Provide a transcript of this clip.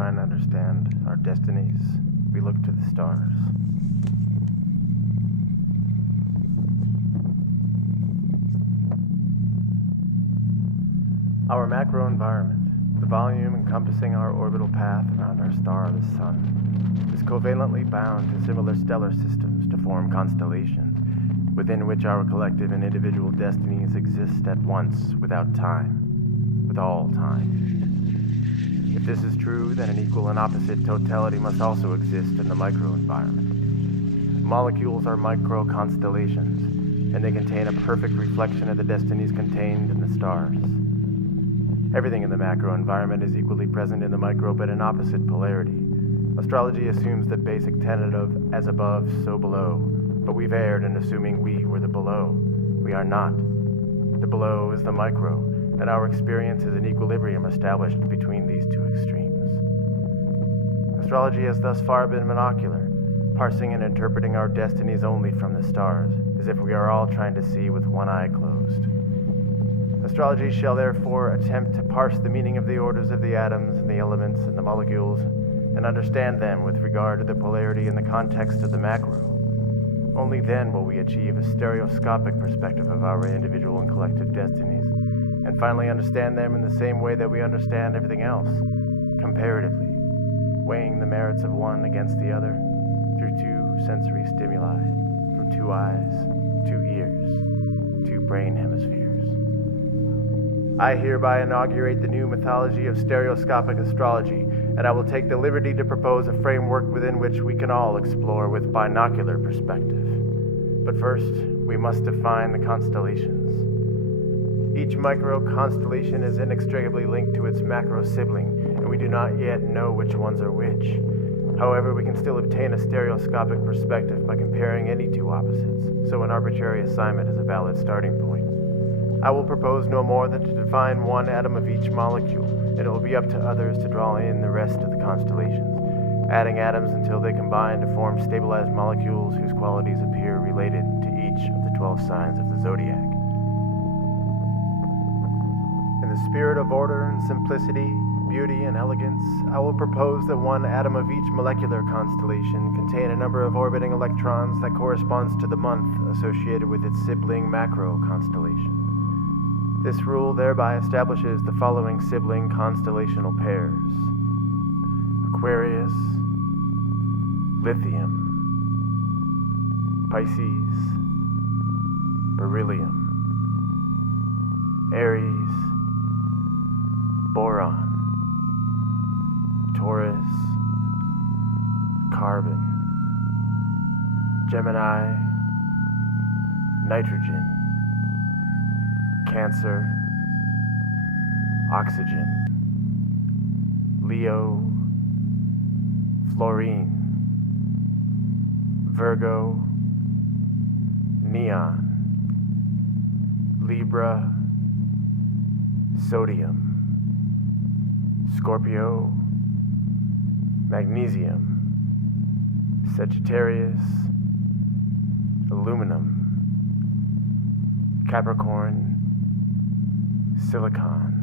trying to understand our destinies, we look to the stars. Our macro environment, the volume encompassing our orbital path around our star, the Sun, is covalently bound to similar stellar systems to form constellations, within which our collective and individual destinies exist at once without time, with all time. If this is true, then an equal and opposite totality must also exist in the microenvironment. Molecules are micro-constellations, and they contain a perfect reflection of the destinies contained in the stars. Everything in the macro environment is equally present in the micro, but in opposite polarity. Astrology assumes the basic tenet of as above, so below, but we've erred in assuming we were the below. We are not. The below is the micro, and our experience is an equilibrium established between these two extremes. Astrology has thus far been monocular, parsing and interpreting our destinies only from the stars, as if we are all trying to see with one eye closed. Astrology shall therefore attempt to parse the meaning of the orders of the atoms and the elements and the molecules, and understand them with regard to the polarity in the context of the macro. Only then will we achieve a stereoscopic perspective of our individual and collective destinies, and finally understand them in the same way that we understand everything else, comparatively, weighing the merits of one against the other through two sensory stimuli, from 2 eyes, 2 ears, 2 brain hemispheres. I hereby inaugurate the new mythology of stereoscopic astrology, and I will take the liberty to propose a framework within which we can all explore with binocular perspective. But first, we must define the constellations. Each micro-constellation is inextricably linked to its macro sibling, and we do not yet know which ones are which. However, we can still obtain a stereoscopic perspective by comparing any two opposites, so an arbitrary assignment is a valid starting point. I will propose no more than to define one atom of each molecule, and it will be up to others to draw in the rest of the constellations, adding atoms until they combine to form stabilized molecules whose qualities appear related to each of the 12 signs of the zodiac. In the spirit of order and simplicity, beauty and elegance, I will propose that one atom of each molecular constellation contain a number of orbiting electrons that corresponds to the month associated with its sibling macro constellation. This rule thereby establishes the following sibling constellational pairs: Aquarius, Lithium, Pisces, Beryllium, Aries, Boron, Taurus, Carbon, Gemini, Nitrogen, Cancer, Oxygen, Leo, Fluorine, Virgo, Neon, Libra, Sodium, Scorpio, Magnesium, Sagittarius, Aluminum, Capricorn, Silicon,